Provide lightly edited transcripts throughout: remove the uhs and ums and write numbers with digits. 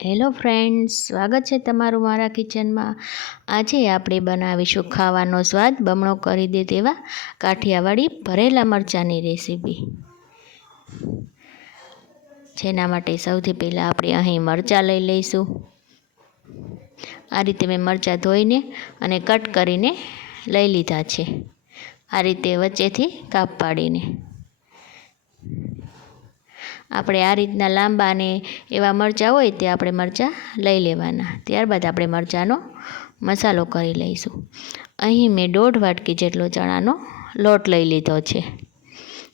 Hello friends, સ્વાગત છે તમારું મારા કિચનમાં। આજે આપણે બનાવીશું ખાવાનો સ્વાદ બમણો કરી દે તેવા કાઠિયાવાડી ભરેલા મરચાંની રેસીપી। જેના માટે સૌથી પહેલાં આપણે અહીં મરચાં લઈ લઈશું। આ રીતે મેં મરચાં ધોઈને અને કટ કરીને લઈ લીધા છે। આ રીતે વચ્ચેથી કાપ પાડીને આપણે આ રીતના લાંબા ને એવા મરચાં હોય તે આપણે મરચાં લઈ લેવાના। ત્યારબાદ આપણે મરચાંનો મસાલો કરી લઈશું। અહીં મેં 1.5 વાટકી જેટલો ચણાનો લોટ લઈ લીધો છે।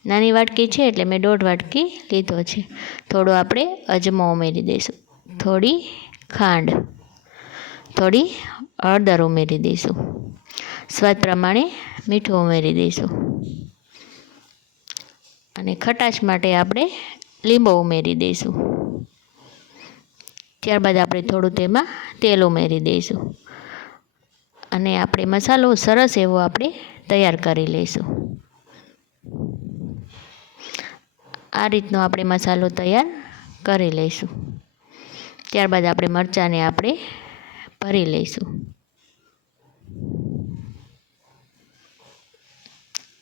નાની વાટકી છે એટલે મેં 1.5 વાટકી લીધો છે। થોડો આપણે અજમો ઉમેરી દઈશું, થોડી ખાંડ, થોડી હળદર ઉમેરી દઈશું, સ્વાદ પ્રમાણે મીઠું ઉમેરી દઈશું અને ખટાશ માટે આપણે લીંબુ ઉમેરી દઈશું। ત્યારબાદ આપણે થોડું તેમાં તેલ ઉમેરી દઈશું અને આપણે મસાલો સરસ એવો આપણે તૈયાર કરી લઈશું। આ રીતનો આપણે મસાલો તૈયાર કરી લઈશું। ત્યારબાદ આપણે મરચાંને આપણે ભરી લઈશું।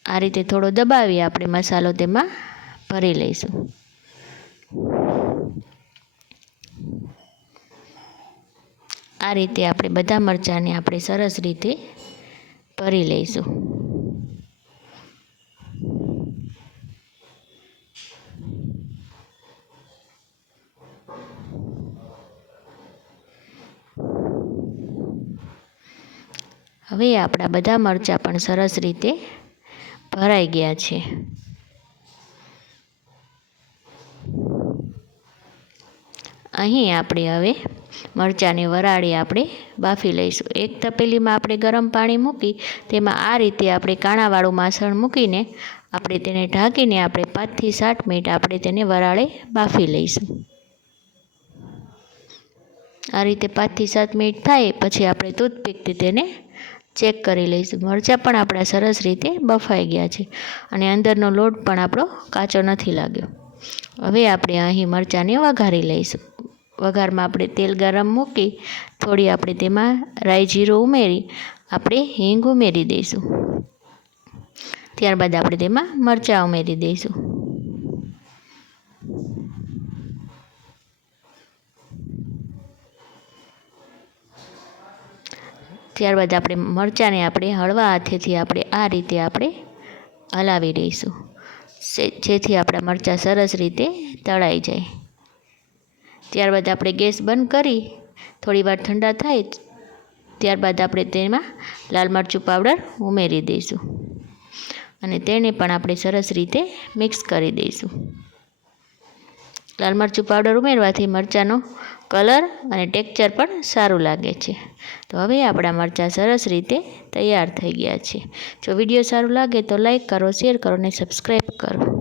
આ રીતે થોડો દબાવી આપણે મસાલો તેમાં ભરી લઈશું। આ રીતે આપણે બધા મરચાંને આપણે સરસ રીતે ભરી લઈશું। હવે આપણા બધા મરચાં પણ સરસ રીતે ભરાઈ ગયા છે। અહીં આપણે હવે મરચાંની વરાળી આપણે બાફી લઈશું। એક તપેલીમાં આપણે ગરમ પાણી મૂકી તેમાં આ રીતે આપણે કાણાવાળું વાસણ મૂકીને આપણે તેને ઢાંકીને આપણે 5 થી 7 મિનિટ આપણે તેને વરાળે બાફી લઈશું। આ રીતે 5 થી 7 મિનિટ થાય પછી આપણે ટૂથપીકથી તેને ચેક કરી લઈશું। મરચાં પણ આપણા સરસ રીતે બફાઈ ગયા છે અને અંદરનો લોટ પણ આપણો કાચો નથી લાગ્યો। હવે આપણે અહીં મરચાંને વઘારી લઈશું। વઘારમાં આપણે તેલ ગરમ મૂકી થોડી આપણે તેમાં રાઈ જીરું ઉમેરી આપણે હિંગ ઉમેરી દઈશું। ત્યારબાદ આપણે તેમાં મરચાં ઉમેરી દઈશું। ત્યારબાદ આપણે મરચાંને આપણે હળવા હાથેથી આપણે આ રીતે આપણે હલાવી દઈશું જેથી આપણા મરચાં સરસ રીતે તળાઈ જાય। ત્યારબાદ આપણે ગેસ બંધ કરી થોડી વાર ઠંડા થાય ત્યારબાદ આપણે તેમાં લાલ મરચું પાવડર ઉમેરી દઈશું અને તેને પણ આપણે સરસ રીતે મિક્સ કરી દઈશું। લાલ મરચું પાવડર ઉમેરવાથી મરચાંનો કલર અને ટેક્સચર પણ સારું લાગે છે। તો હવે આપણા મરચાં સરસ રીતે તૈયાર થઈ ગયા છે। જો વિડીયો સારું લાગે તો લાઈક કરો, શેર કરો અને સબસ્ક્રાઈબ કરો।